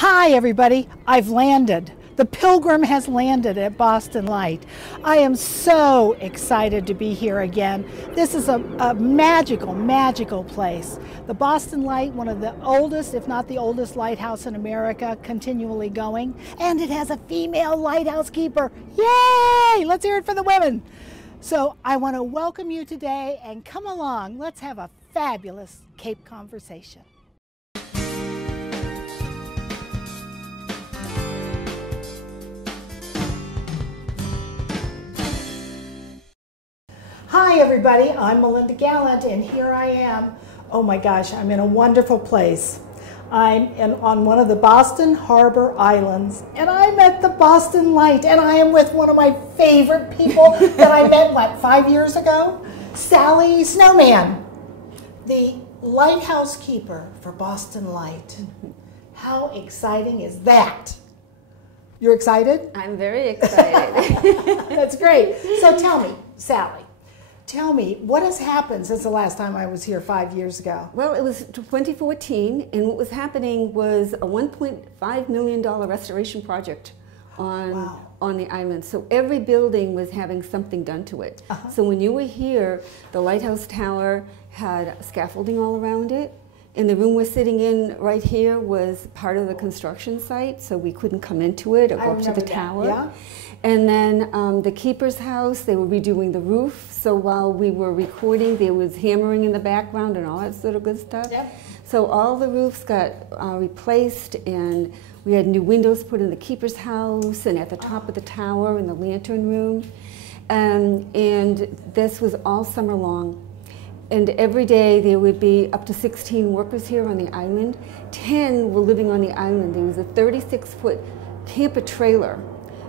Hi everybody, I've landed. The Pilgrim has landed at Boston Light. I am so excited to be here again. This is a magical, magical place. The Boston Light, one of the oldest, if not the oldest lighthouse in America, continually going. And it has a female lighthouse keeper. Yay! Let's hear it for the women. So I want to welcome you today and come along. Let's have a fabulous Cape conversation. Hi everybody, I'm Melinda Gallant and here I am. Oh my gosh, I'm in a wonderful place. I'm on one of the Boston Harbor Islands and I'm at the Boston Light and I am with one of my favorite people that I met, what, 5 years ago? Sally Snowman, the lighthouse keeper for Boston Light. How exciting is that? You're excited? I'm very excited. That's great. So tell me, Sally, tell me, what has happened since the last time I was here 5 years ago? Well, it was 2014, and what was happening was a $1.5 million restoration project on the island. So every building was having something done to it. So when you were here, the lighthouse tower had scaffolding all around it. And the room we're sitting in right here was part of the construction site, so we couldn't come into it or go up to the tower. Yeah. And then the keeper's house, they were redoing the roof. So while we were recording, there was hammering in the background and all that sort of good stuff. Yep. So all the roofs got replaced, and we had new windows put in the keeper's house and at the top of the tower in the lantern room. And this was all summer long. And every day there would be up to 16 workers here on the island. 10 were living on the island. There was a 36-foot camper trailer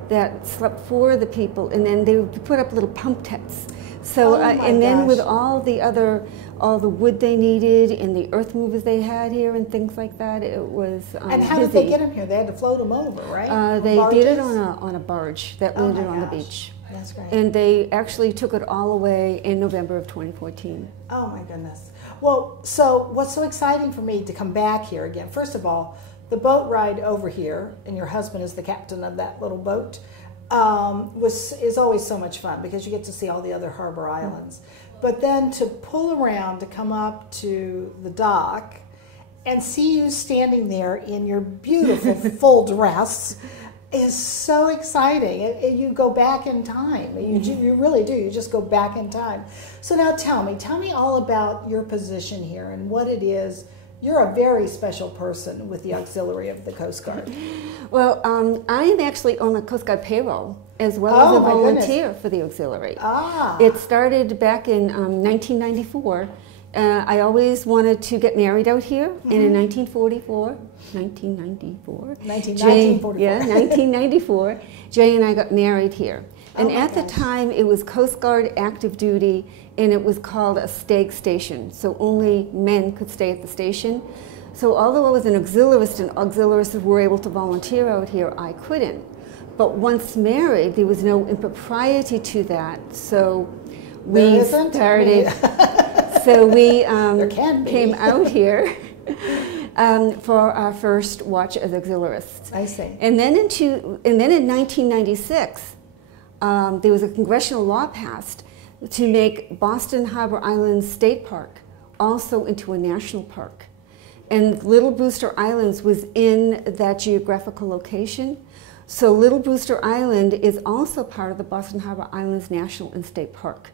that slept for the people, and then they would put up little pump tents. So, and then with all the wood they needed and the earth movers they had here and things like that, it was And how did they get them here? They had to float them over, right? They did it on a barge that landed on the beach. That's great. And they actually took it all away in November of 2014. Oh my goodness. Well, so what's so exciting for me to come back here again? First of all, the boat ride over here, and your husband is the captain of that little boat, is always so much fun because you get to see all the other harbor islands. But then to pull around to come up to the dock and see you standing there in your beautiful full dress is so exciting. You go back in time. You really do. You just go back in time. So now tell me all about your position here and what it is. You're a very special person with the auxiliary of the Coast Guard. Well, I am actually on the Coast Guard payroll as well as a volunteer for the auxiliary. It started back in 1994. I always wanted to get married out here, and in 1994, Jay and I got married here. And at the time, it was Coast Guard active duty, and it was called a stag station, so only men could stay at the station. So although I was an auxiliarist and auxiliarists were able to volunteer out here, I couldn't. But once married, there was no impropriety to that, so we started. So we came out here for our first watch as auxiliarists. I see. And then in 1996, there was a congressional law passed to make Boston Harbor Island State Park also into a national park. And Little Brewster Island was in that geographical location. So Little Brewster Island is also part of the Boston Harbor Islands National and State Park.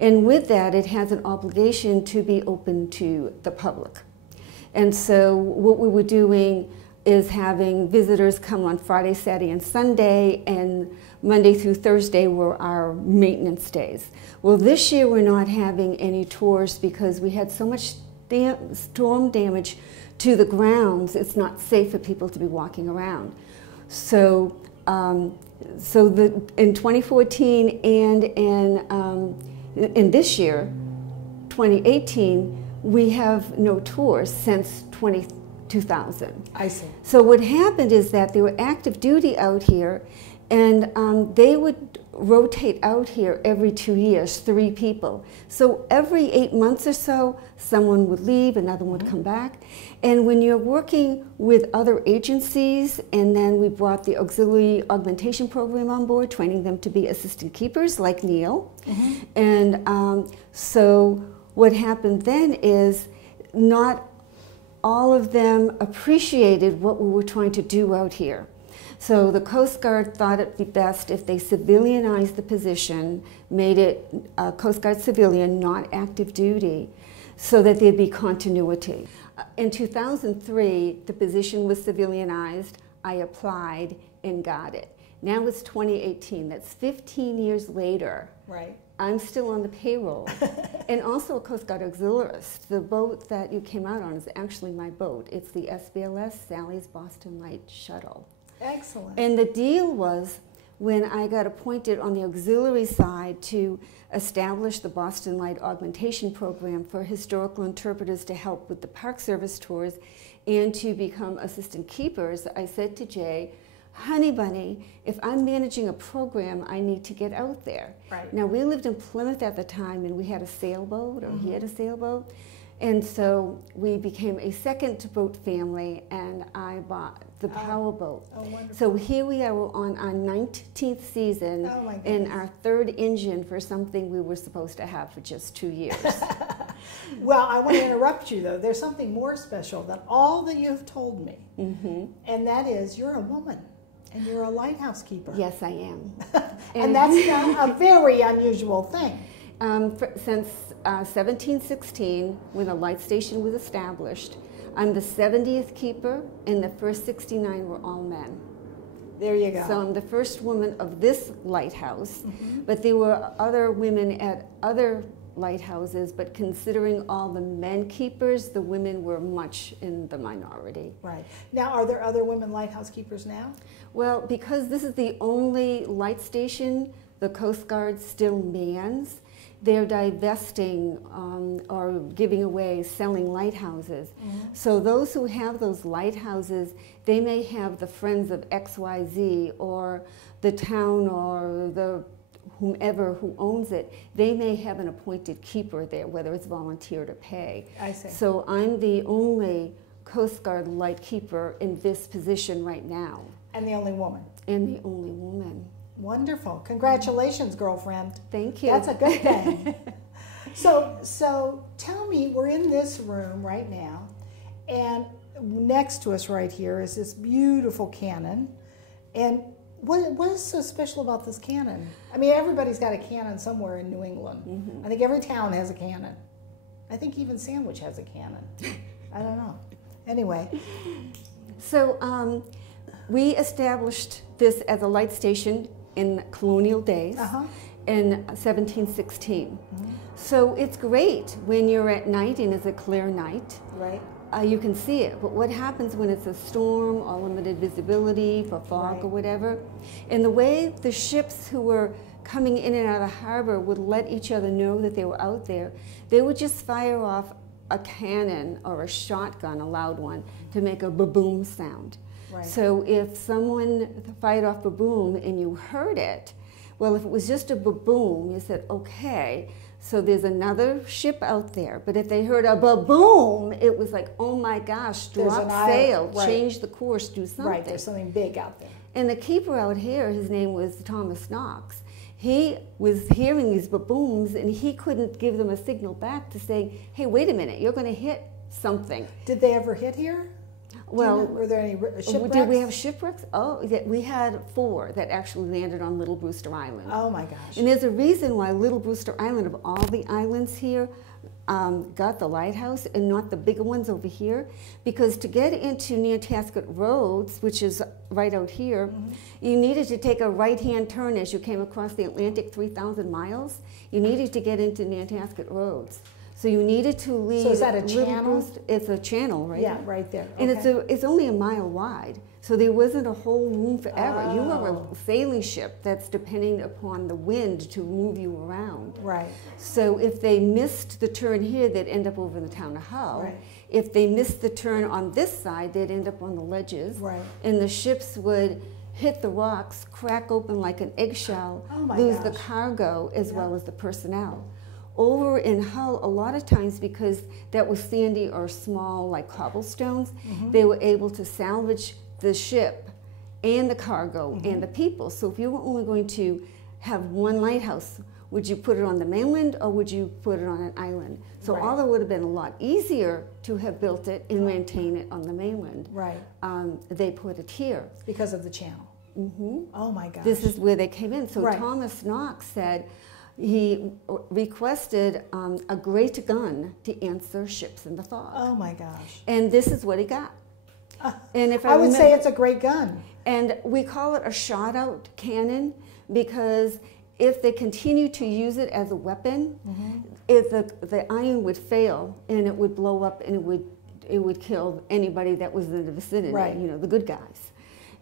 And with that, it has an obligation to be open to the public. And so what we were doing is having visitors come on Friday, Saturday, and Sunday, and Monday through Thursday were our maintenance days. Well, this year we're not having any tours because we had so much storm damage to the grounds, it's not safe for people to be walking around. So, in 2014 and in this year, 2018, we have no tours since 2000. I see. So what happened is that they were active duty out here, And they would rotate out here every 2 years, 3 people. So every 8 months or so, someone would leave, another one would come back. And when you're working with other agencies, and then we brought the auxiliary augmentation program on board, training them to be assistant keepers like Neil. And so what happened then is not all of them appreciated what we were trying to do out here. So the Coast Guard thought it'd be best if they civilianized the position, made it Coast Guard civilian, not active duty, so that there'd be continuity. In 2003, the position was civilianized. I applied and got it. Now it's 2018. That's 15 years later. Right. I'm still on the payroll. And also a Coast Guard auxiliarist. The boat that you came out on is actually my boat. It's the SBLS, Sally's Boston Light Shuttle. Excellent. And the deal was, when I got appointed on the auxiliary side to establish the Boston Light Augmentation Program for historical interpreters to help with the Park Service tours and to become assistant keepers, I said to Jay, honey bunny, if I'm managing a program, I need to get out there. Right. Now, we lived in Plymouth at the time, and we had a sailboat, or he had a sailboat. And so we became a second boat family, and I bought the power boat. Oh, wonderful. So here we are on our 19th season, and our 3rd engine for something we were supposed to have for just 2 years. Well, I want to interrupt you, though. There's something more special than all that you've told me, and that is you're a woman, and you're a lighthouse keeper. Yes, I am. And that's a very unusual thing. Since 1716, when the light station was established, I'm the 70th keeper, and the first 69 were all men. There you go. So I'm the first woman of this lighthouse, but there were other women at other lighthouses, but considering all the men keepers, the women were much in the minority. Right. Now, are there other women lighthouse keepers now? Well, because this is the only light station the Coast Guard still mans, they're divesting or giving away, selling lighthouses. So those who have those lighthouses, they may have the Friends of XYZ or the town or the whomever who owns it. They may have an appointed keeper there, whether it's volunteer to pay. I see. So I'm the only Coast Guard light keeper in this position right now. And the only woman. And the only woman. Wonderful. Congratulations, girlfriend. Thank you. That's a good thing. So tell me, we're in this room right now, and next to us right here is this beautiful cannon. And what is so special about this cannon? I mean, everybody's got a cannon somewhere in New England. I think every town has a cannon. I think even Sandwich has a cannon. I don't know. Anyway. So we established this as a light station in colonial days in 1716. So it's great when you're at night and it's a clear night. Right. You can see it, but what happens when it's a storm or limited visibility for fog or whatever? And the way the ships who were coming in and out of the harbor would let each other know that they were out there, they would just fire off a cannon or a shotgun, a loud one, to make a ba-boom sound. Right. So if someone fired off ba-boom and you heard it, well, if it was just a ba-boom, you said, okay, so there's another ship out there. But if they heard a ba-boom, it was like, oh my gosh, drop sail, change the course, do something. Right, there's something big out there. And the keeper out here, his name was Thomas Knox. He was hearing these ba-booms, and he couldn't give them a signal back to say, hey, wait a minute, you're going to hit something. Did they ever hit here? Well, were there any shipwrecks? Did we have shipwrecks? Oh, yeah, we had 4 that actually landed on Little Brewster Island. Oh my gosh. And there's a reason why Little Brewster Island, of all the islands here, got the lighthouse and not the bigger ones over here, because to get into Nantasket Roads, which is right out here, you needed to take a right-hand turn as you came across the Atlantic 3,000 miles. You needed to get into Nantasket Roads. So you needed to leave. So is that a channel? It's a channel, right? Yeah, right there. And it's only a mile wide. So there wasn't a whole room forever. Oh. You are a sailing ship that's depending upon the wind to move you around. Right. So if they missed the turn here, they'd end up over in the town of Hull. Right. If they missed the turn on this side, they'd end up on the ledges. Right. And the ships would hit the rocks, crack open like an eggshell, Oh my lose the gosh. cargo as well as the personnel. Over in Hull, a lot of times because that was sandy or small like cobblestones, they were able to salvage the ship and the cargo and the people. So if you were only going to have one lighthouse, would you put it on the mainland or would you put it on an island? So Right. although it would have been a lot easier to have built it and maintain it on the mainland, Right. they put it here. Because of the channel. Oh my gosh. This is where they came in. So Right. Thomas Knox said he requested a great gun to answer ships in the fog. Oh my gosh. And this is what he got. And if I would say remember- it's a great gun. And we call it a shot-out cannon because if they continue to use it as a weapon, if the iron would fail and it would blow up and it would kill anybody that was in the vicinity, Right. you know, the good guys.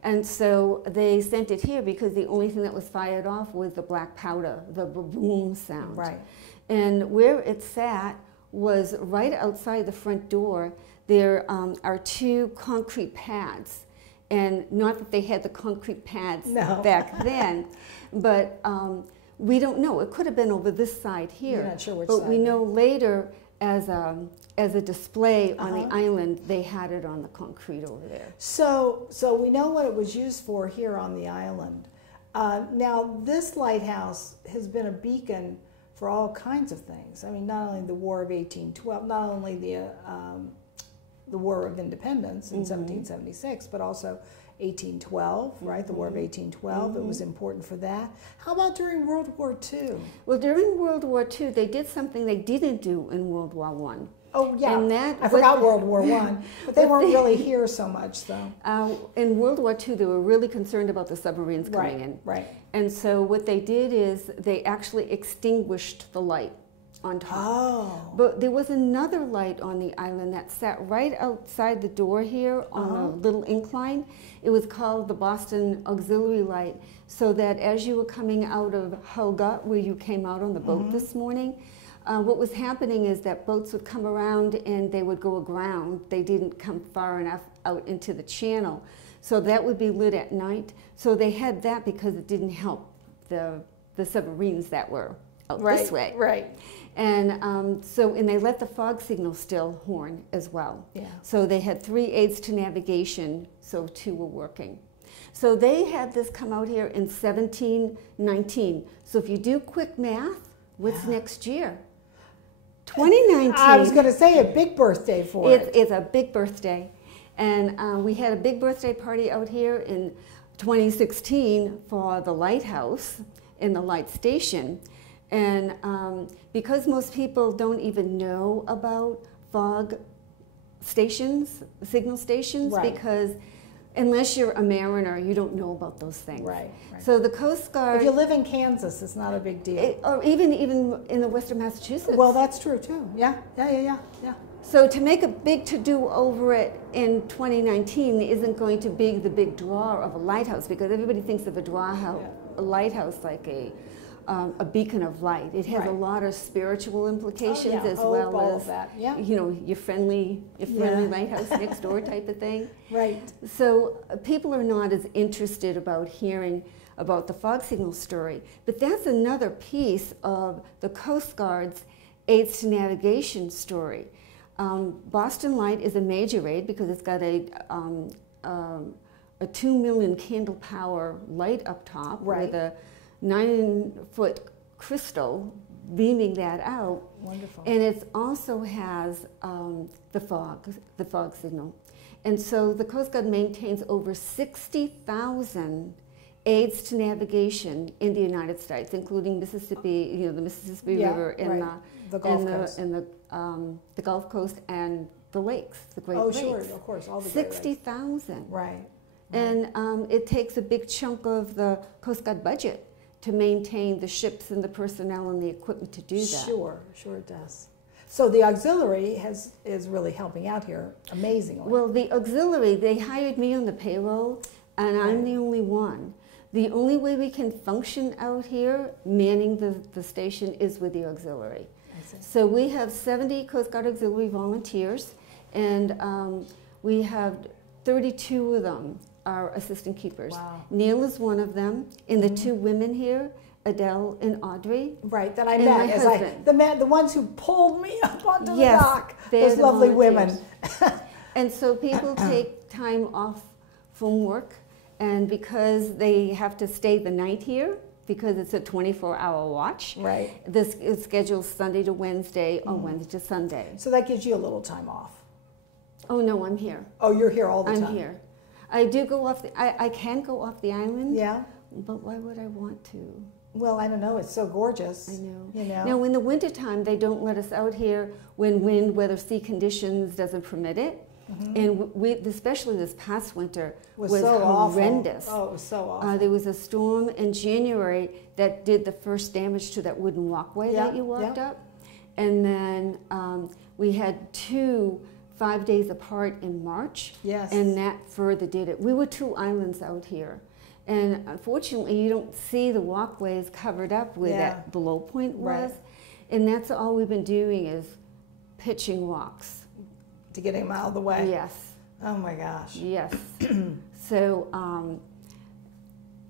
And so they sent it here because the only thing that was fired off was the black powder, the boom sound. Right. And where it sat was right outside the front door. There are two concrete pads. And not that they had the concrete pads No. back then, but we don't know. It could have been over this side here. You're not sure which but side. we know later, as a display on the island, they had it on the concrete over there. So we know what it was used for here on the island. Now, this lighthouse has been a beacon for all kinds of things. I mean, not only the War of 1812, not only the War of Independence in 1776, but also 1812, right? The War of 1812, it was important for that. How about during World War II? Well, during World War II, they did something they didn't do in World War I. Oh, yeah. And that I forgot World War I, but they weren't really here so much, though. In World War II, they were really concerned about the submarines coming in. Right. And so what they did is they actually extinguished the light on top. Oh. But there was another light on the island that sat right outside the door here on a little incline. It was called the Boston Auxiliary Light, so that as you were coming out of Hull Gut, where you came out on the boat this morning, what was happening is that boats would come around and they would go aground. They didn't come far enough out into the channel. So that would be lit at night. So they had that because it didn't help the submarines that were out this way. Right. And and they let the fog signal still horn as well. Yeah. So they had 3 aids to navigation, so 2 were working. So they had this come out here in 1719. So if you do quick math, what's next year? 2019. I was going to say a big birthday for it. It's a big birthday. And we had a big birthday party out here in 2016 for the lighthouse in the light station. And because most people don't even know about fog stations, signal stations, Right. because unless you're a mariner, you don't know about those things. Right. So the Coast Guard, If you live in Kansas, it's not a big deal. or even in the Western Massachusetts. Well, that's true too. Yeah. So to make a big to-do over it in 2019 isn't going to be the big draw of a lighthouse, because everybody thinks of a lighthouse like a beacon of light. It has a Right. lot of spiritual implications as Hope, well all as of that. Yeah. you know, your friendly lighthouse next door type of thing. Right. So people are not as interested about hearing about the fog signal story, but that's another piece of the Coast Guard's aids to navigation story. Boston Light is a major aid because it's got a 2 million candle power light up top with a 9-foot crystal beaming that out. Wonderful. And it also has the fog signal. And so the Coast Guard maintains over 60,000 aids to navigation in the United States, including Mississippi, the Mississippi River and the Gulf Coast. and the Gulf Coast and the lakes, the Great Lakes. Oh, sure, of course, all the Great Lakes. 60,000. Right. And it takes a big chunk of the Coast Guard budget to maintain the ships and the personnel and the equipment to do that. Sure it does. So the auxiliary is really helping out here amazingly. Well, the auxiliary, they hired me on the payroll, and I'm the only one. The only way we can function out here, manning the station, is with the auxiliary. So we have 70 Coast Guard auxiliary volunteers, and we have 32 of them are assistant keepers. Wow. Neil is one of them, and the two women here, Adele and Audrey. Right, that I and met. my As husband. the ones who pulled me up onto the Yes, dock. they're Those the lovely volunteers. women. And so people take time off from work, and because they have to stay the night here, because it's a 24-hour watch, Right. this is scheduled Sunday to Wednesday or Wednesday to Sunday. So that gives you a little time off. Oh no, I'm here. Oh, you're here all the time. I'm here. I do go off I can go off the island. Yeah. But why would I want to? Well, I don't know. It's so gorgeous. I know. You know. Now, in the wintertime, they don't let us out here when wind, weather, sea conditions doesn't permit it. And we, especially this past winter, was so horrendous. awful. Oh, it was so awful. There was a storm in January that did the first damage to that wooden walkway that you walked up. And then we had 2 5 days apart in March. Yes. And that further did it. We were 2 islands out here. And unfortunately, you don't see the walkways covered up where that below point was. Right. And that's all we've been doing is pitching walks. To get him out of the way. Yes. Oh my gosh. Yes. So,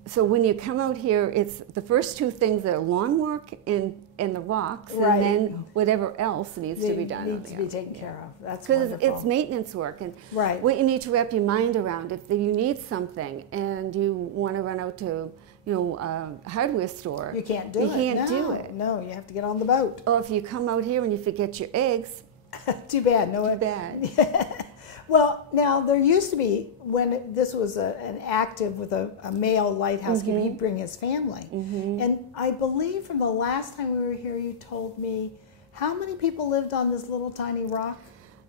so when you come out here, it's the first 2 things that are lawn work and the rocks, Right. and then whatever else needs to be done. Needs to be taken care of. That's Because wonderful. it's maintenance work, and Right. what you need to wrap your mind around. If you need something and you want to run out to, a hardware store, You can't do it. You can't No, do it. No, you have to get on the boat. Or if you come out here and you forget your eggs, Too bad. No. too bad. Well, now there used to be, when this was an active with a male lighthouse keeper, he'd bring his family. And I believe from the last time we were here, you told me how many people lived on this little tiny rock?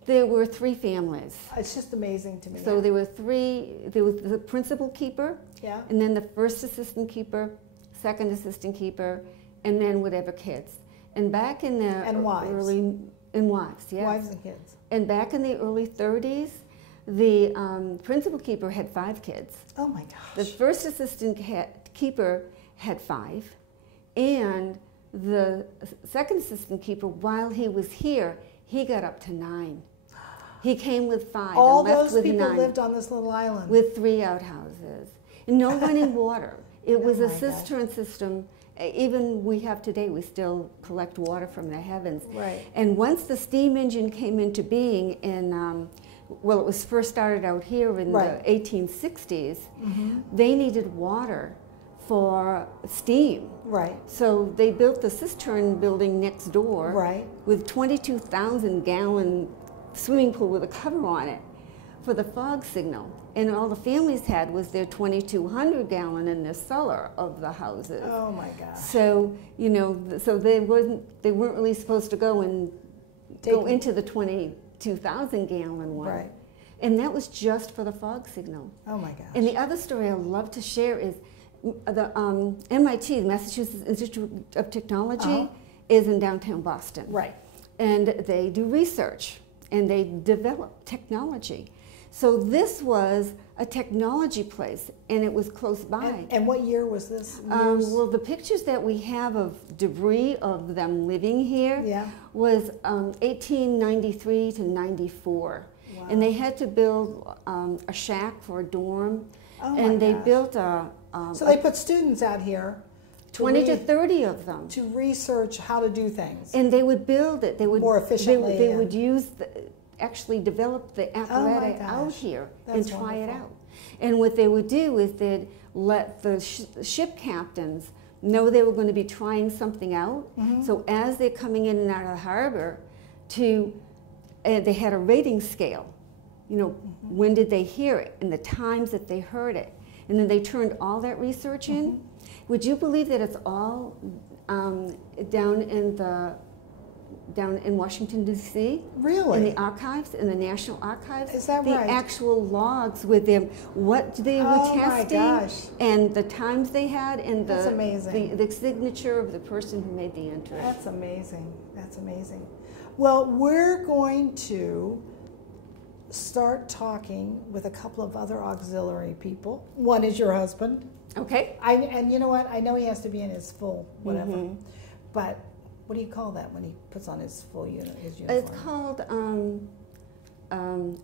There were 3 families. It's just amazing to me. So there were 3. There was the principal keeper, Yeah. and then the first assistant keeper, second assistant keeper, and then whatever kids. And back in the And wives. wives, yes. Wives and kids. And back in the early 30s, the principal keeper had 5 kids. Oh my The gosh. first assistant keeper had 5, and the second assistant keeper, while he was here, he got up to 9. He came with 5 All and left those with people 9, lived on this little island. with 3 outhouses. No running water. It was Oh a my gosh. cistern system. Even we have today, we still collect water from the heavens. Right. And once the steam engine came into being in, well, it was first started out here in Right. the 1860s, they needed water for steam. Right. So they built the cistern building next door Right. with 22,000 gallon swimming pool with a cover on it for the fog signal. And all the families had was their 2,200 gallon in the cellar of the houses. Oh my gosh. So, so they weren't really supposed to go into the 22,000 gallon one. Right. And that was just for the fog signal. Oh my gosh. And the other story I love to share is the MIT, the Massachusetts Institute of Technology, is in downtown Boston. Right. And they do research and they develop technology. So this was a technology place, and it was close by. And what year was this? Years? Well, the pictures that we have of debris of them living here was 1893 to 94. Wow. And they had to build a shack for a dorm. Oh my and they gosh. built a So they put students out here 20 to 30 of them. to research how to do things. And they would build it. They would More efficiently, They and- would use actually develop the apparatus gosh. out here That's and try it wonderful. out. And what they would do is they'd let the ship captains know they were going to be trying something out. So as they're coming in and out of the harbor, they had a rating scale. When did they hear it and the times that they heard it. And then they turned all that research in. Would you believe that it's all down in Washington, D.C.? Really? In the archives, in the National Archives? Is that the right? The actual logs with them, what they were Oh, my testing, gosh. and the times they had, and That's amazing. the signature of the person who made the entry. That's amazing. That's amazing. Well, we're going to start talking with a couple of other auxiliary people. One is your husband. Okay. And you know what? I know he has to be in his full whatever. But what do you call that when he puts on his full his uniform? It's called an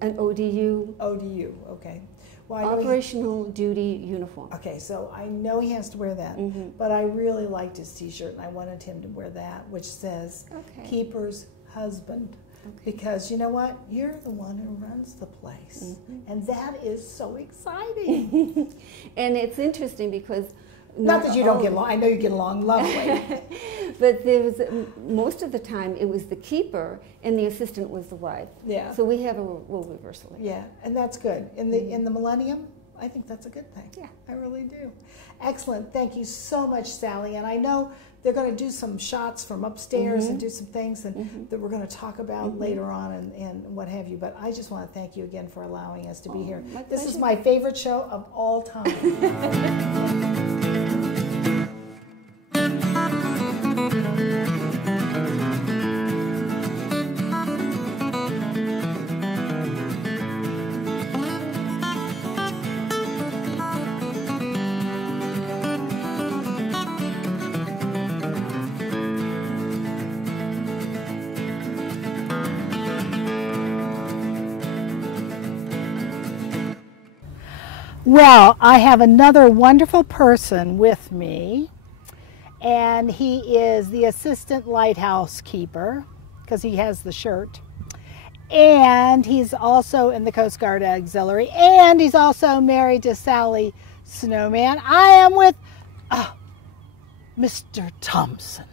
ODU. ODU, okay. Well, I know operational duty uniform. Okay, so I know he has to wear that, but I really liked his T-shirt, and I wanted him to wear that, which says "Keeper's Husband," because you know what? You're the one who runs the place, and that is so exciting. And it's interesting because not that you don't get along. I know you get along lovely. But there was most of the time it was the keeper and the assistant was the wife. Yeah. So we have a role reversal. Yeah, and that's good. In the millennium, I think that's a good thing. Yeah, I really do. Excellent. Thank you so much, Sally. And I know they're going to do some shots from upstairs and do some things that we're going to talk about later on and what have you. But I just want to thank you again for allowing us to be here. This is my favorite show of all time. Well, I have another wonderful person with me, and he is the assistant lighthouse keeper, because he has the shirt, and he's also in the Coast Guard Auxiliary, and he's also married to Sally Snowman. I am with Mr. Thompson.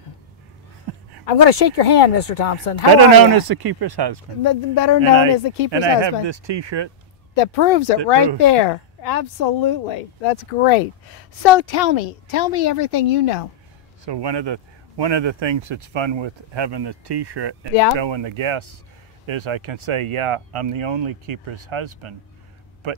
I'm going to shake your hand, Mr. Thompson. How better are known you? as the keeper's husband. Better known as the keeper's husband. And I have this T-shirt that proves it right there. Absolutely. That's great. So tell me everything you know. So one of the things that's fun with having the T-shirt and showing the guests is I can say, yeah, I'm the only keeper's husband, but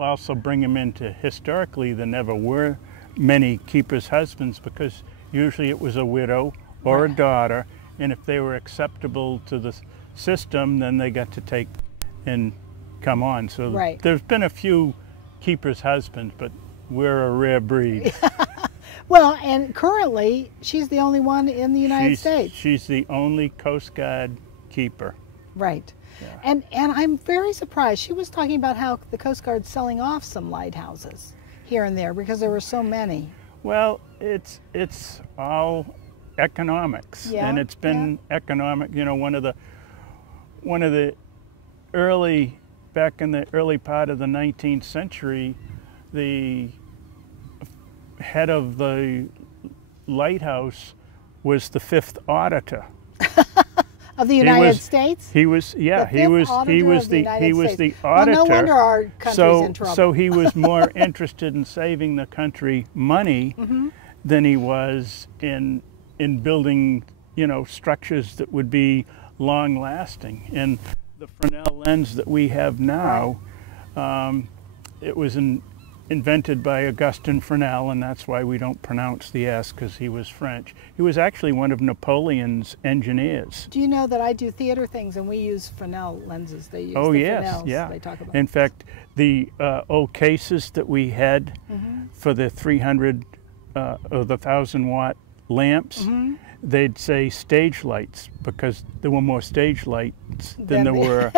also bring them into historically there never were many keeper's husbands because usually it was a widow or a daughter, and if they were acceptable to the system, then they got to take and come on. So there's been a few keeper's husbands, but we're a rare breed. Well, and currently she's the only one in the United States. She's the only Coast Guard keeper. Right. Yeah. And I'm very surprised. She was talking about how the Coast Guard's selling off some lighthouses here and there because there were so many. Well, it's all economics, and it's been economic. You know, one of the early, back in the early part of the 19th century, the head of the lighthouse was the fifth auditor of the United States. He was the auditor. Well, no wonder our country's in trouble. So he was more interested in saving the country money than he was in building, you know, structures that would be long lasting. And the Fresnel lens that we have now, it was invented by Augustin Fresnel, and that's why we don't pronounce the S, because he was French. He was actually one of Napoleon's engineers. Do you know that I do theater things and we use Fresnel lenses? They use yes, Fresnels they talk about. In fact, the old cases that we had for the 300 or the 1,000-watt lamps, they'd say stage lights because there were more stage lights than there were.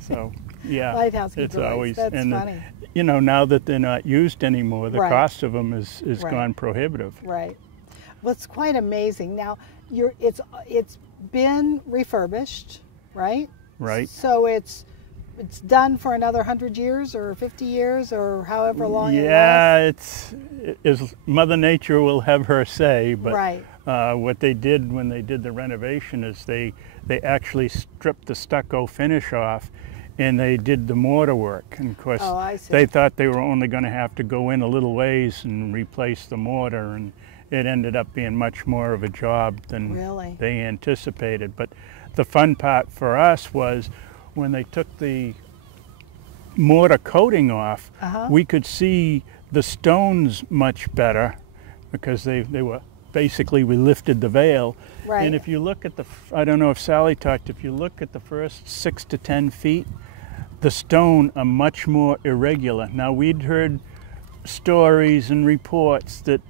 So, yeah, lighthouse it's lights. always That's funny. You know, now that they're not used anymore, the cost of them is gone prohibitive. Right. Well, it's quite amazing. Now, it's been refurbished, right? Right. So it's done for another 100 years or 50 years or however long it lasts? It's Mother Nature will have her say, but what they did when they did the renovation is they actually stripped the stucco finish off and they did the mortar work. And of course, they thought they were only going to have to go in a little ways and replace the mortar, and it ended up being much more of a job than they anticipated. But the fun part for us was when they took the mortar coating off, we could see the stones much better because they were basically, we lifted the veil. Right. And if you look at I don't know if Sally talked, if you look at the first 6 to 10 feet, the stone are much more irregular. Now, we'd heard stories and reports that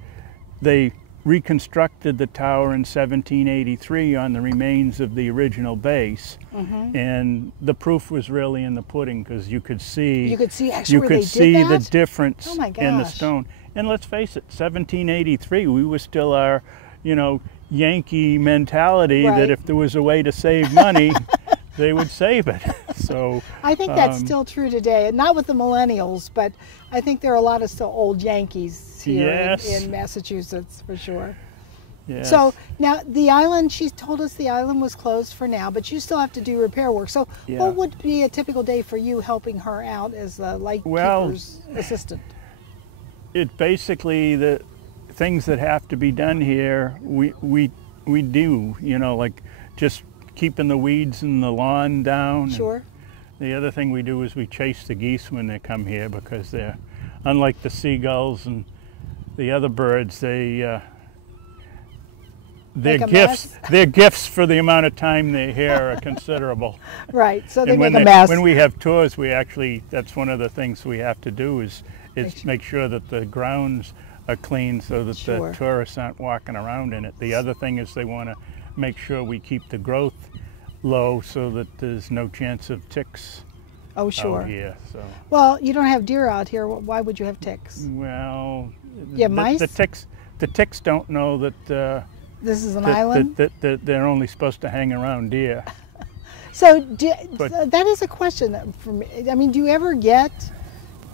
they reconstructed the tower in 1783 on the remains of the original base, and the proof was really in the pudding, because you could see the difference in the stone. And let's face it, 1783, we were still our, you know, Yankee mentality that if there was a way to save money, they would save it. So I think that's still true today. Not with the millennials, but I think there are a lot of still old Yankees here in Massachusetts, for sure. Yes. So now the island, she told us the island was closed for now, but you still have to do repair work. So what would be a typical day for you helping her out as the lightkeeper's assistant? It basically, the things that have to be done here, we do, you know, like just keeping the weeds in the lawn down. Sure. The other thing we do is we chase the geese when they come here, because they're, unlike the seagulls and the other birds, they're gifts for the amount of time they're here are considerable. Right, so they make a mess. When we have tours, we actually, that's one of the things we have to do is make sure that the grounds are clean, so that the tourists aren't walking around in it. The other thing is they want to make sure we keep the growth low, so that there's no chance of ticks out here. So. Well, you don't have deer out here. Why would you have ticks? Well, mice? The ticks don't know that this is an island? That they're only supposed to hang around deer. So that is a question for me. I mean, do you ever get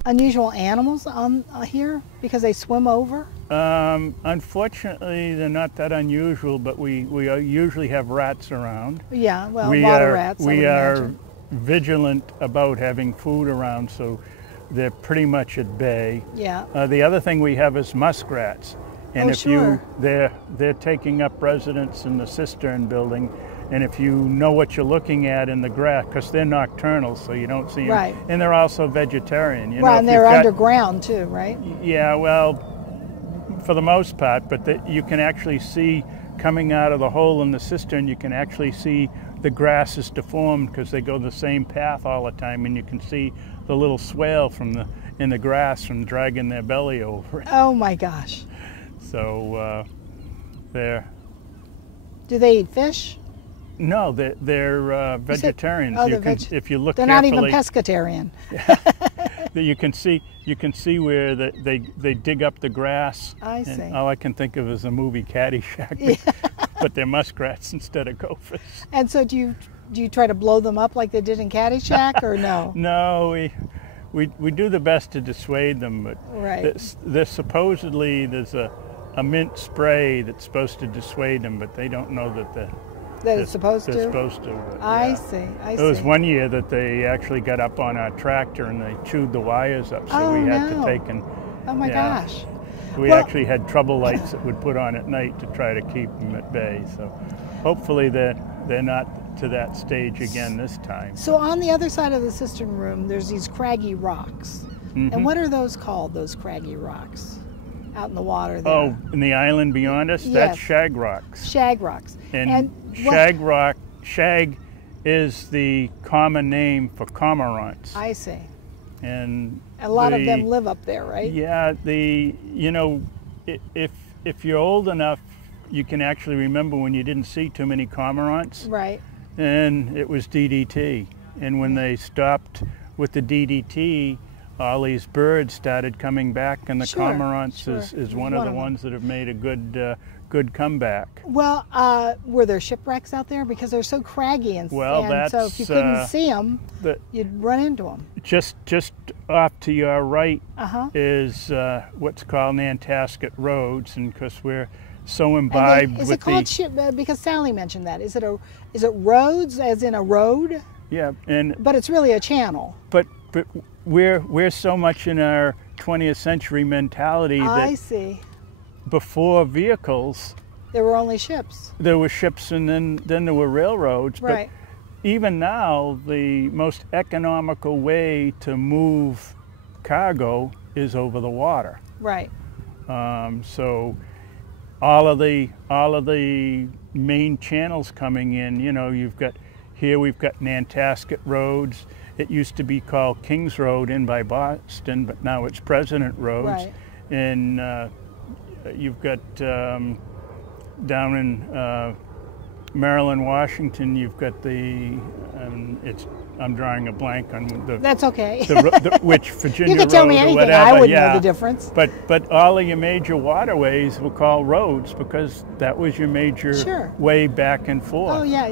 unusual animals on here because they swim over? Unfortunately, they're not that unusual, but we usually have rats around. Yeah, well, water rats. We are vigilant about having food around, so they're pretty much at bay. Yeah. The other thing we have is muskrats, and they're taking up residence in the cistern building. And if you know what you're looking at in the grass, because they're nocturnal, so you don't see them. Right. And they're also vegetarian. You know, and they're underground too, right? Yeah, well, for the most part, but you can actually see coming out of the hole in the cistern, you can actually see the grass is deformed because they go the same path all the time, and you can see the little swale in the grass from dragging their belly over it. Oh my gosh. So they're... Do they eat fish? No, they're vegetarians. If you look they're carefully, not even pescatarian. You can see where they dig up the grass. I see. And all I can think of is the movie Caddyshack, but they're muskrats instead of gophers. And so do you try to blow them up like they did in Caddyshack, or no? No, we do the best to dissuade them, but there's supposedly a mint spray that's supposed to dissuade them, but they don't know that it's supposed to? They're supposed to. I see. There was one year that they actually got up on our tractor and they chewed the wires up, so we had to take and... Oh my gosh. We actually had trouble lights that we'd put on at night to try to keep them at bay. So hopefully they're not to that stage again this time. So on the other side of the cistern room, there's these craggy rocks. And what are those called, those craggy rocks? Out in the water there. Oh, in the island beyond us? Yes. That's shag rocks. Shag rocks. And shag is the common name for cormorants. I see. And a lot of them live up there, right? Yeah, you know, if you're old enough, you can actually remember when you didn't see too many cormorants. Right. And it was DDT. And when they stopped with the DDT, all these birds started coming back, and the cormorants is one of the ones that have made a good comeback. Well, were there shipwrecks out there? Because they're so craggy and so if you couldn't see them, you'd run into them. Just off to your right is what's called Nantasket Roads, and because we're so imbibed is it called because Sally mentioned that. Is it roads as in a road? Yeah, but it's really a channel. But we're so much in our 20th century mentality that before vehicles there were only ships. There were ships, and then there were railroads. Right. But even now, the most economical way to move cargo is over the water. Right. So all of the main channels coming in, you know, we've got Nantasket Roads. It used to be called Kings Road in by Boston, but now it's President Roads. Right. And you've got down in Maryland, Washington, you've got the, I'm drawing a blank on the. That's okay. Which Virginia You could tell me Road or anything. whatever, I wouldn't yeah. know the difference. But all of your major waterways were called roads because that was your major Sure. way back and forth. Oh yeah.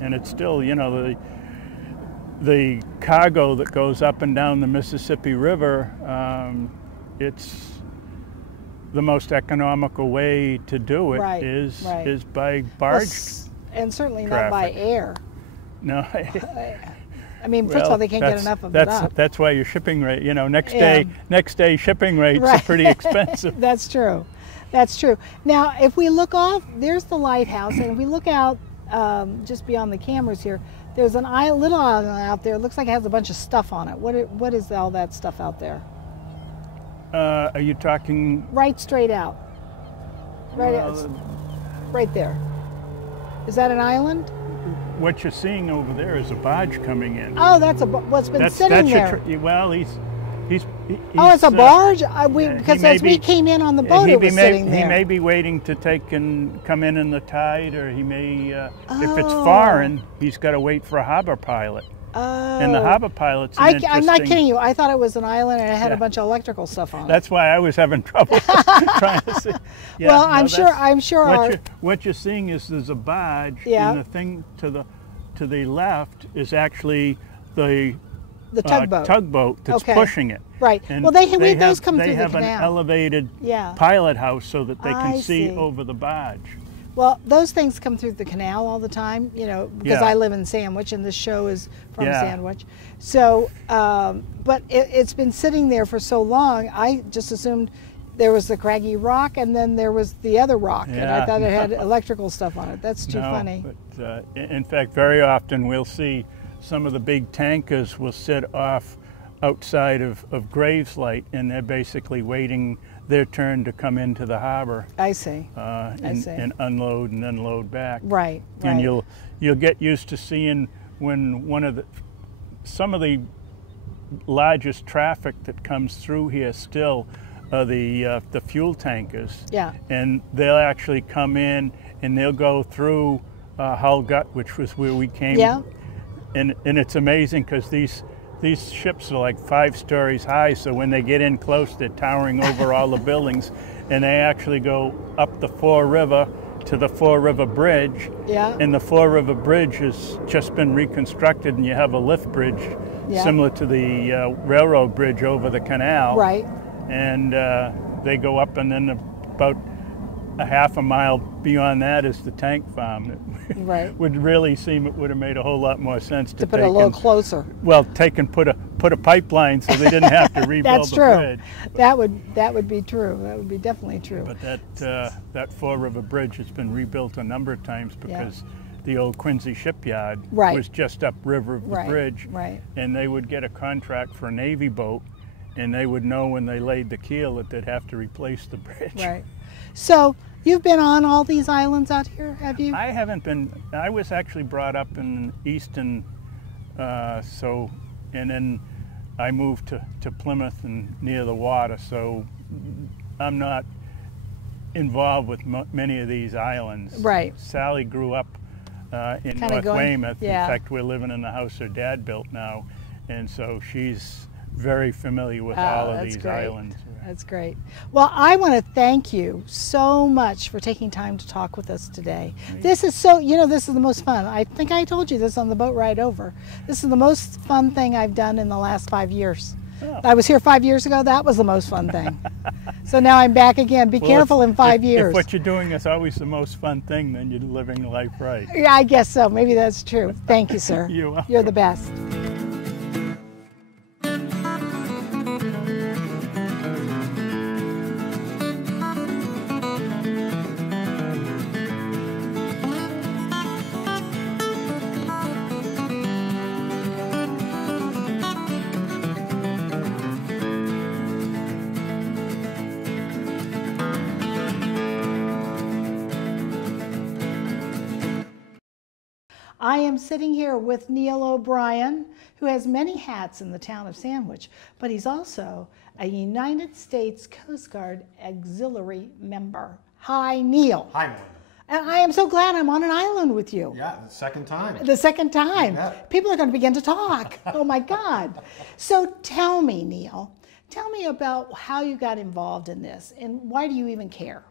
And it's still, you know, the cargo that goes up and down the Mississippi River, it's the most economical way to do it is by barge. And certainly traffic. not by air. No. I mean, first of all, they can't get enough of it up. That's why your shipping rate, you know, next day shipping rates are pretty expensive. That's true. That's true. Now, if we look off, there's the lighthouse, and if we look out just beyond the cameras here, there's an little island out there. It looks like it has a bunch of stuff on it. What is all that stuff out there? Are you talking? Right straight out. Right out. Right there. Is that an island? What you're seeing over there is a barge coming in. Oh, that's what's been sitting there. Well, he's oh, it's a barge? Because as we came in on the boat, it was sitting there. He may be waiting to take and come in the tide, or he may, if it's foreign, he's got to wait for a harbor pilot. Oh. And the harbor pilot's I'm not kidding you. I thought it was an island and it had a bunch of electrical stuff on it. That's why I was having trouble trying to see. Yeah, well, I'm sure. What you're seeing is there's a barge, and the thing to the left is actually the tugboat that's pushing it. Right. And well, those come through the canal. They have an elevated pilot house so that they can see over the barge. Well, those things come through the canal all the time, you know, because I live in Sandwich and this show is from Sandwich. So, but it's been sitting there for so long, I just assumed there was the craggy rock and then there was the other rock, and I thought it had electrical stuff on it. That's too funny. But, in fact, very often we'll see some of the big tankers will sit off outside of Graves Light, and they're basically waiting their turn to come into the harbor. I see. And unload and then load back. Right. And you'll get used to seeing when some of the largest traffic that comes through here still are the fuel tankers. Yeah. And they'll actually come in and they'll go through Hull Gut, which was where we came. Yeah. And it's amazing because these ships are like 5 stories high, so when they get in close, they're towering over all the buildings, and they actually go up the Fore River to the Fore River Bridge. Yeah. And the Fore River Bridge has just been reconstructed, and you have a lift bridge similar to the railroad bridge over the canal. Right. And they go up, and then about a half a mile beyond that is the tank farm. Right. Would really seem it would have made a whole lot more sense to put it a little closer. Well, take and put a pipeline so they didn't have to rebuild That's the true. bridge. That would be true. That would be definitely true. But that Fore River Bridge has been rebuilt a number of times because the old Quincy shipyard was just upriver of the bridge. Right. And they would get a contract for a Navy boat, and they would know when they laid the keel that they'd have to replace the bridge. Right. So you've been on all these islands out here, have you? I haven't been. I was actually brought up in Easton, and then I moved to Plymouth and near the water, so I'm not involved with many of these islands. Right. Sally grew up in North Weymouth. Yeah. In fact, we're living in the house her dad built now, and so she's very familiar with all of these islands. That's great. Well, I want to thank you so much for taking time to talk with us today. This is this is the most fun. I think I told you this on the boat ride over. This is the most fun thing I've done in the last 5 years. Oh. I was here 5 years ago. That was the most fun thing. So now I'm back again. Be careful in 5 years. If what you're doing is always the most fun thing, then you're living life right. Yeah, I guess so. Maybe that's true. Thank you, sir. You're welcome. You're the best. I am sitting here with Neil O'Brien, who has many hats in the town of Sandwich, but he's also a United States Coast Guard Auxiliary member. Hi, Neil. Hi, Melinda. And I am so glad I'm on an island with you. Yeah, the second time. The second time. Yeah. People are going to begin to talk. Oh my God. So tell me, Neil, tell me about how you got involved in this and why do you even care?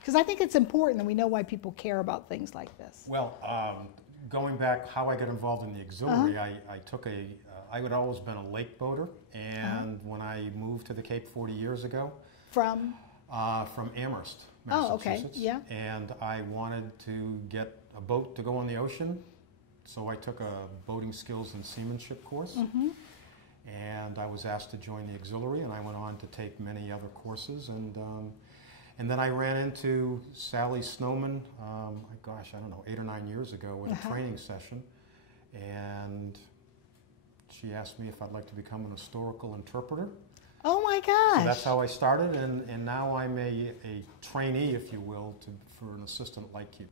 Because I think it's important that we know why people care about things like this. Well, going back how I got involved in the auxiliary, I had always been a lake boater, and when I moved to the Cape 40 years ago. From Amherst, Massachusetts. Oh, okay, yeah. And I wanted to get a boat to go on the ocean, so I took a boating skills and seamanship course. And I was asked to join the auxiliary, and I went on to take many other courses. And then I ran into Sally Snowman, gosh, I don't know, 8 or 9 years ago at a training session. And she asked me if I'd like to become an historical interpreter. Oh my gosh. So that's how I started, and now I'm a trainee, if you will, for an assistant lightkeeper.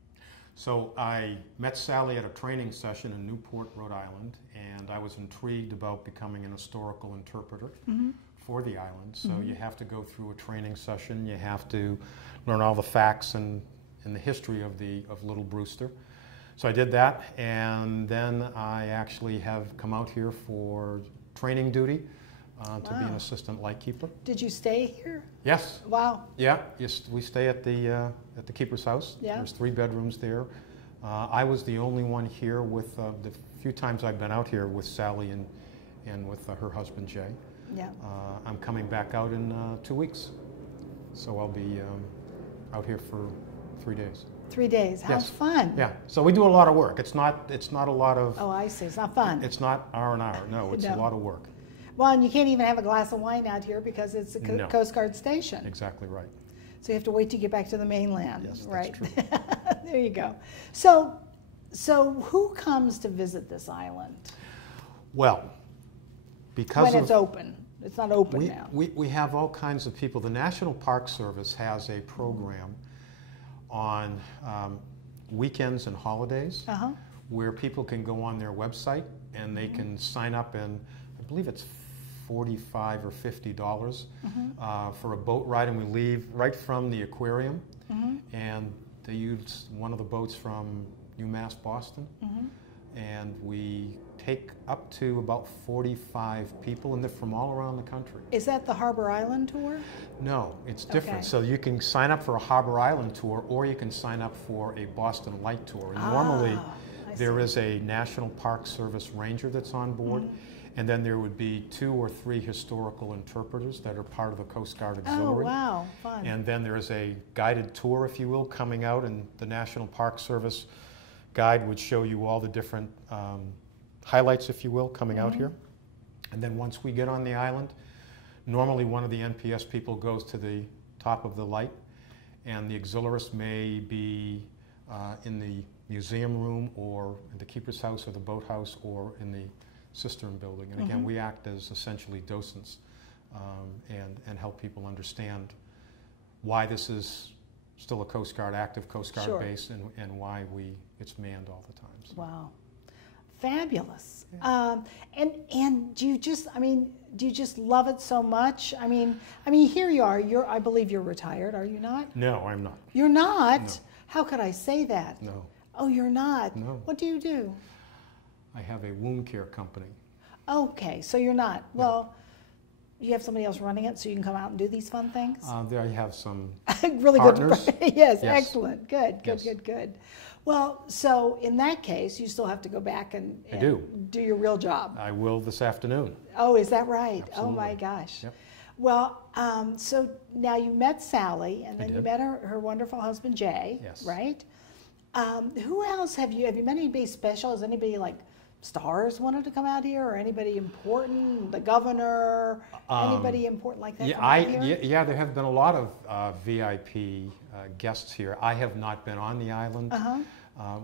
So I met Sally at a training session in Newport, Rhode Island, and I was intrigued about becoming an historical interpreter for the island. So you have to go through a training session, you have to learn all the facts and the history of Little Brewster. So I did that, and then I actually have come out here for training duty to be an assistant lightkeeper. Did you stay here? Yes. Wow. Yeah, yes, we stay at the keeper's house. Yeah. There's 3 bedrooms there. I was the only one here with the few times I've been out here with Sally and with her husband Jay. Yeah. I'm coming back out in 2 weeks, so I'll be out here for 3 days. 3 days. How Yes. fun. Yeah. So we do a lot of work. It's not a lot of. Oh, I see. It's not fun. It's not R&R. No, it's a lot of work. Well, and you can't even have a glass of wine out here because it's a No. Coast Guard station. Exactly right. So you have to wait to get back to the mainland. Yes, that's right. true. There you go. So who comes to visit this island? Well, because when of, it's open. It's not open now. We have all kinds of people. The National Park Service has a program on weekends and holidays where people can go on their website and they can sign up, and I believe it's $45 or $50 for a boat ride, and we leave right from the aquarium, and they use one of the boats from UMass Boston, and we take up to about 45 people, and they're from all around the country. Is that the Harbor Island tour? No, it's different. Okay. So you can sign up for a Harbor Island tour, or you can sign up for a Boston Light tour. And normally there is a National Park Service ranger that's on board, and then there would be 2 or 3 historical interpreters that are part of the Coast Guard Auxiliary. Oh, wow, fun. And then there is a guided tour, if you will, coming out, and the National Park Service guide would show you all the different highlights, if you will, coming out here. And then once we get on the island, normally one of the NPS people goes to the top of the light, and the auxiliarist may be in the museum room or in the keeper's house or the boathouse or in the cistern building. And again, we act as essentially docents and help people understand why this is still a Coast Guard, active Coast Guard base, and why it's manned all the time. So. Wow. Fabulous. Yeah. And do you just love it so much? I mean, here you are. I believe you're retired. Are you not? No, I'm not. You're not? No. How could I say that? No. Oh, you're not? No. What do you do? I have a wound care company. Okay, so you're not. Well, you have somebody else running it, so you can come out and do these fun things? There I have some really partners. Good. Yes, excellent. Good. Well, so in that case, you still have to go back and do your real job. I will this afternoon. Oh, is that right? Absolutely. Oh my gosh. Yep. Well, so now you met Sally, and then you met her wonderful husband Jay. Yes. Right? Who else have you met anybody special? Has anybody like stars wanted to come out here, or anybody important? The governor? Anybody important like that? Yeah, there have been a lot of VIP guests here. I have not been on the island.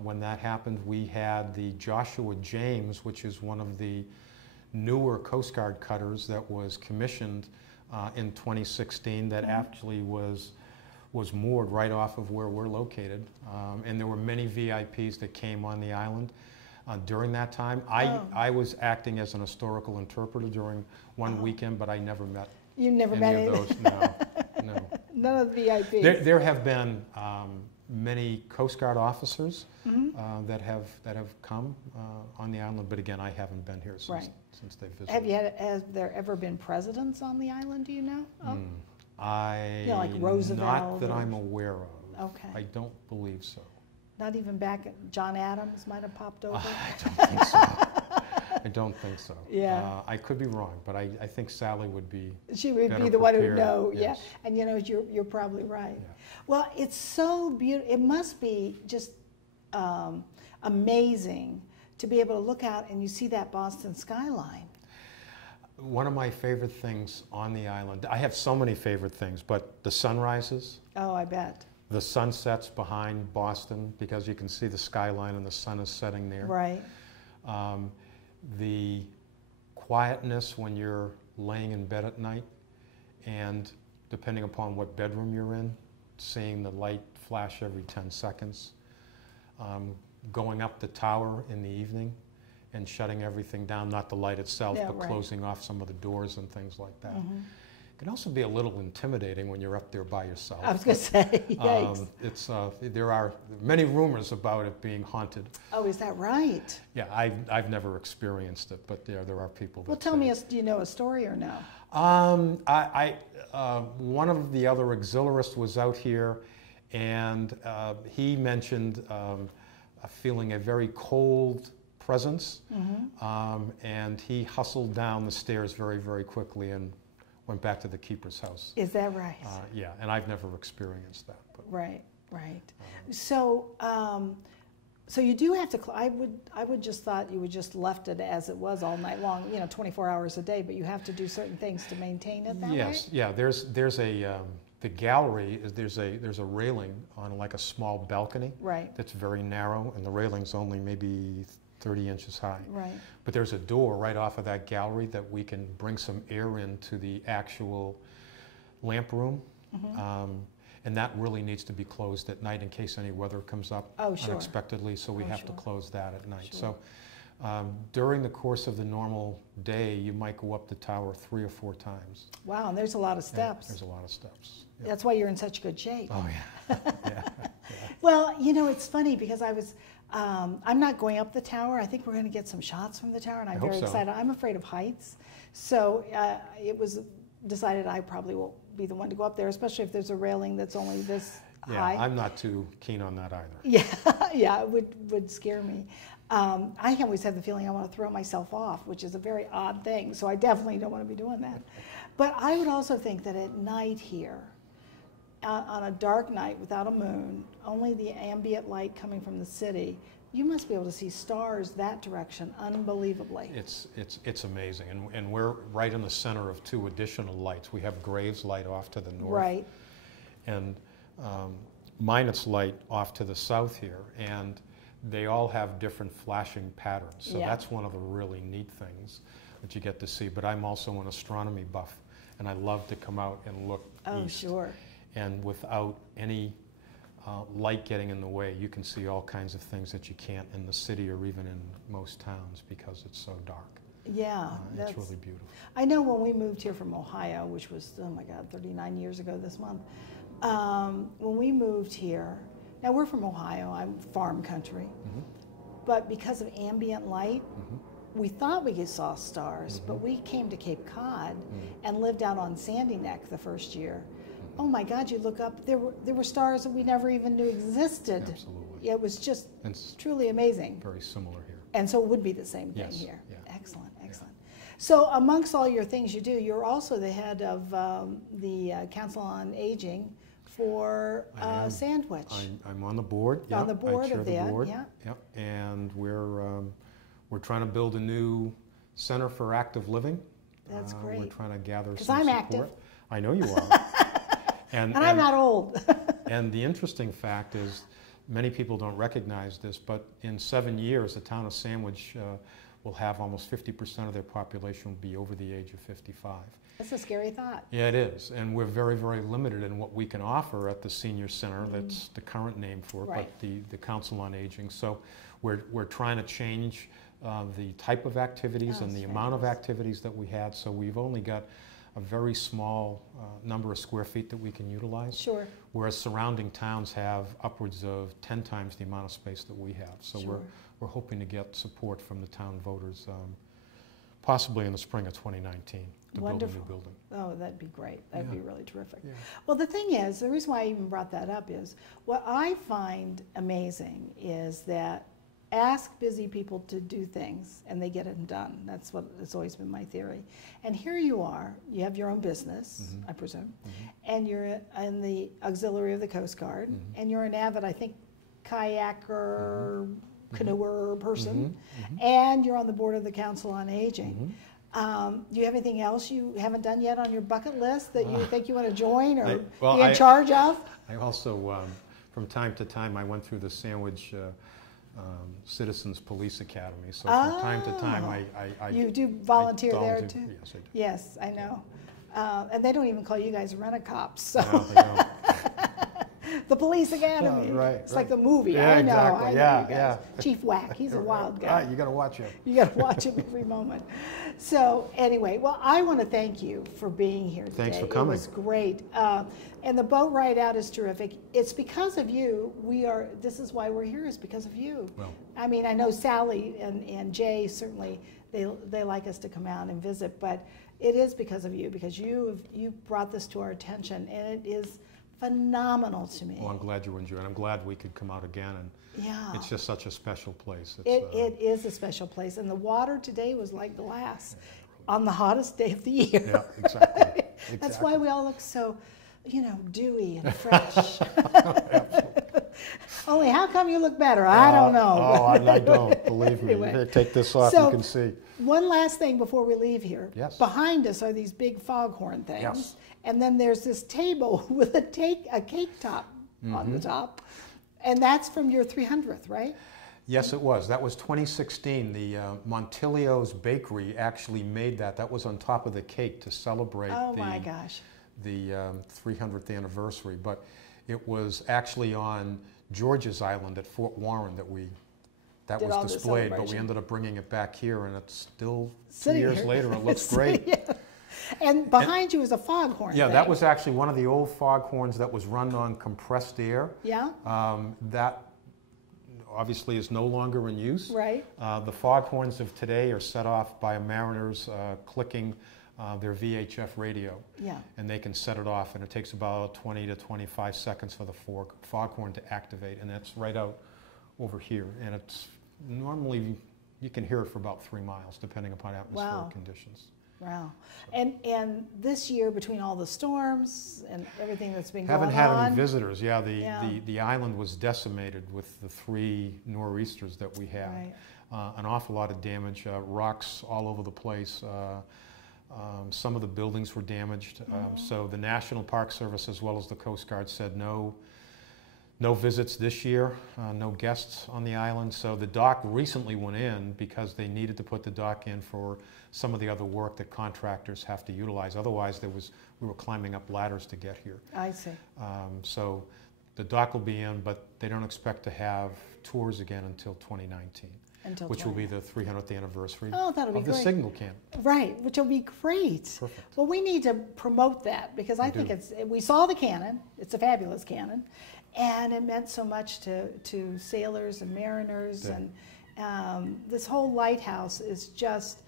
When that happened, we had the Joshua James, which is one of the newer Coast Guard cutters that was commissioned in 2016 that actually was moored right off of where we're located. And there were many VIPs that came on the island. during that time. I was acting as an historical interpreter during one weekend, but I never met You never any met of those. No, no. None of the VIPs. There have been many Coast Guard officers that have come on the island, but again, I haven't been here since they visited. Has there ever been presidents on the island? Do you know? Oh. Like Roosevelt. Not that I'm aware of. Okay. I don't believe so. Not even back. John Adams might have popped over. I don't think so. I don't think so. Yeah. I could be wrong, but I think Sally would be. She would better be the one who prepared. know. Yes. Yeah. And you're probably right. Yeah. Well, it's so beautiful. It must be just amazing to be able to look out and you see that Boston skyline. One of my favorite things on the island, I have so many favorite things, but the sunrises. Oh, I bet. The sunsets behind Boston, because you can see the skyline and the sun is setting there. Right. The quietness when you're laying in bed at night, and depending upon what bedroom you're in, seeing the light flash every 10 seconds. Going up the tower in the evening and shutting everything down, not the light itself, but closing off some of the doors and things like that. It can also be a little intimidating when you're up there by yourself. I was going to say, yikes. There are many rumors about it being haunted. Oh, is that right? Yeah, I've never experienced it, but there are people that Well, tell me, do you know a story or no? One of the other auxiliarists was out here, and he mentioned feeling a very cold presence, and he hustled down the stairs very, very quickly and went back to the keeper's house. Is that right? Yeah, and I've never experienced that. But, right. So, so you do have to. I would just thought you would just left it as it was all night long. 24 hours a day, but you have to do certain things to maintain it that way. Yes. Yeah. There's a the gallery is there's a railing on like a small balcony. Right. That's very narrow, and the railing's only maybe 30 inches high. Right. But there's a door right off of that gallery that we can bring some air into the actual lamp room. And that really needs to be closed at night in case any weather comes up unexpectedly, so we have to close that at night. So during the course of the normal day, you might go up the tower 3 or 4 times. Wow, and there's a lot of steps. Yeah, there's a lot of steps. Yeah. That's why you're in such good shape. Oh, yeah. Yeah. Well, it's funny because I'm not going up the tower. I think we're going to get some shots from the tower, and I'm very excited. I'm afraid of heights. So it was decided I probably will be the one to go up there, especially if there's a railing that's only this high. Yeah, I'm not too keen on that either. Yeah, it would scare me. I always have the feeling I want to throw myself off, which is a very odd thing, so I definitely don't want to be doing that. But I would also think that at night here, on a dark night without a moon, only the ambient light coming from the city, you must be able to see stars that direction unbelievably. It's amazing, and we're right in the center of 2 additional lights. We have Graves Light off to the north, right, and Minot's Light off to the south here, and they all have different flashing patterns. So that's one of the really neat things that you get to see. But I'm also an astronomy buff, and I love to come out and look east. Sure. And without any light getting in the way, you can see all kinds of things that you can't in the city or even in most towns because it's so dark. Yeah, it's really beautiful. I know when we moved here from Ohio, which was, oh my God, 39 years ago this month, when we moved here, now we're from Ohio, I'm farm country, but because of ambient light, we thought we saw stars, but we came to Cape Cod and lived out on Sandy Neck the first year. Oh my God, you look up, there were stars that we never even knew existed. Absolutely. It was just truly amazing. Very similar here. And so it would be the same thing here. Yeah. Excellent. So amongst all your things you do, you're also the head of the Council on Aging for Sandwich. I'm on the board. On the board I chair of the that, board. And we're trying to build a new center for active living. That's great. We're trying to gather some support. Because I'm active. I know you are. And I'm not old. And the interesting fact is, many people don't recognize this, but in 7 years, the town of Sandwich will have almost 50% of their population will be over the age of 55. That's a scary thought. Yeah, it is. And we're very, very limited in what we can offer at the Senior Center. That's the current name for it, Right. but the Council on Aging. So we're trying to change the type of activities and the amount of activities that we had. So we've only got a very small number of square feet that we can utilize. Sure. Whereas surrounding towns have upwards of 10 times the amount of space that we have. So Sure. we're hoping to get support from the town voters, possibly in the spring of 2019, to Wonderful. build a new building. Oh, that'd be great. That'd be really terrific. Yeah. Well, the thing is, the reason why I even brought that up is, what I find amazing is that ask busy people to do things and they get it done. That's what has always been my theory. And here you are, you have your own business, I presume, and you're in the auxiliary of the Coast Guard, and you're an avid, I think, kayaker, canoer person, and you're on the board of the Council on Aging. Do you have anything else you haven't done yet on your bucket list that you think you want to join or be in charge of? I also, from time to time, I went through the Sandwich Citizens Police Academy. So from time to time, I you do volunteer there too? Yes, I do. Yes, I know. And they don't even call you guys rent-a-cops. So. No, they don't. The Police Academy. No, right, It's like the movie. Yeah, I know. exactly. I know Yeah, you guys. yeah. Chief Whack. He's a wild guy. Right, you got to watch him. You got to watch him every moment. So anyway, well, I want to thank you for being here today. Thanks for coming. It was great. And the boat ride out is terrific. It's because of you. This is why we're here, is because of you. Well. I mean, I know Sally and Jay, certainly, they like us to come out and visit, but it is because of you, because you brought this to our attention, and it is phenomenal to me. Well, I'm glad you enjoyed it. I'm glad we could come out again, and Yeah. it's just such a special place. It is a special place, and the water today was like glass on the hottest day of the year. Yeah, exactly. That's why we all look so, dewy and fresh. Only how come you look better? I don't know. Oh, I don't. Believe me. Anyway. Here, take this off. So, you can see. One last thing before we leave here. Yes. Behind us are these big foghorn things. Yes. And then there's this table with a cake top on the top. And that's from your 300th, right? Yes, it was. That was 2016. The Montilio's Bakery actually made that. That was on top of the cake to celebrate my gosh. the 300th anniversary. But it was actually on George's Island at Fort Warren that was displayed, but we ended up bringing it back here, and it's still Sitting 2 years here. later. It looks great. Yeah. And behind you is a foghorn. Yeah, thing. that was actually one of the old foghorns that was run on compressed air. Yeah. That obviously is no longer in use. Right. The foghorns of today are set off by mariners clicking their VHF radio. Yeah. And they can set it off, and it takes about 20 to 25 seconds for the foghorn to activate, and that's right out over here. And it's normally, you can hear it for about 3 miles, depending upon atmospheric conditions. Wow. And this year, between all the storms and everything that's been Haven't going had on. any visitors. Yeah, the island was decimated with the 3 nor'easters that we had. Right. An awful lot of damage, rocks all over the place. Some of the buildings were damaged. So the National Park Service, as well as the Coast Guard, said no visits this year, no guests on the island. So the dock recently went in because they needed to put the dock in for some of the other work that contractors have to utilize. Otherwise, we were climbing up ladders to get here. I see. So the dock will be in, but they don't expect to have tours again until 2019. Which will be the 300th anniversary of the great. Signal Camp. Right, which will be great. Perfect. Well, we need to promote that, because I think we saw the cannon. It's a fabulous cannon, and it meant so much to sailors and mariners, and this whole lighthouse is just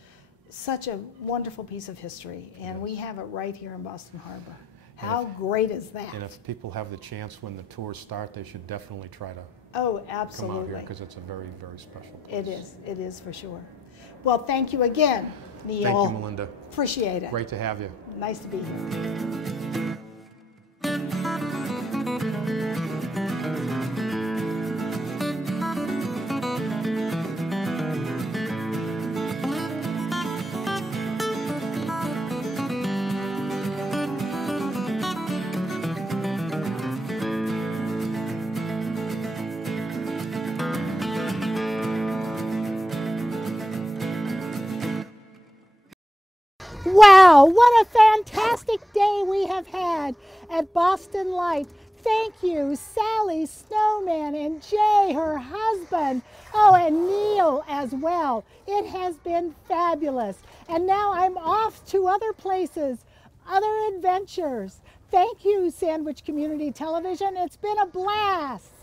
such a wonderful piece of history, and we have it right here in Boston Harbor. How great is that? And if people have the chance when the tours start, they should definitely try to absolutely. come out here, because it's a very, very special place. It is for sure. Well, thank you again, Neil. Thank you, Melinda. Appreciate it. Great to have you. Nice to be here. What a fantastic day we have had at Boston Light. Thank you, Sally Snowman and Jay, her husband. Oh, and Neil as well. It has been fabulous. And now I'm off to other places, other adventures. Thank you, Sandwich Community Television. It's been a blast.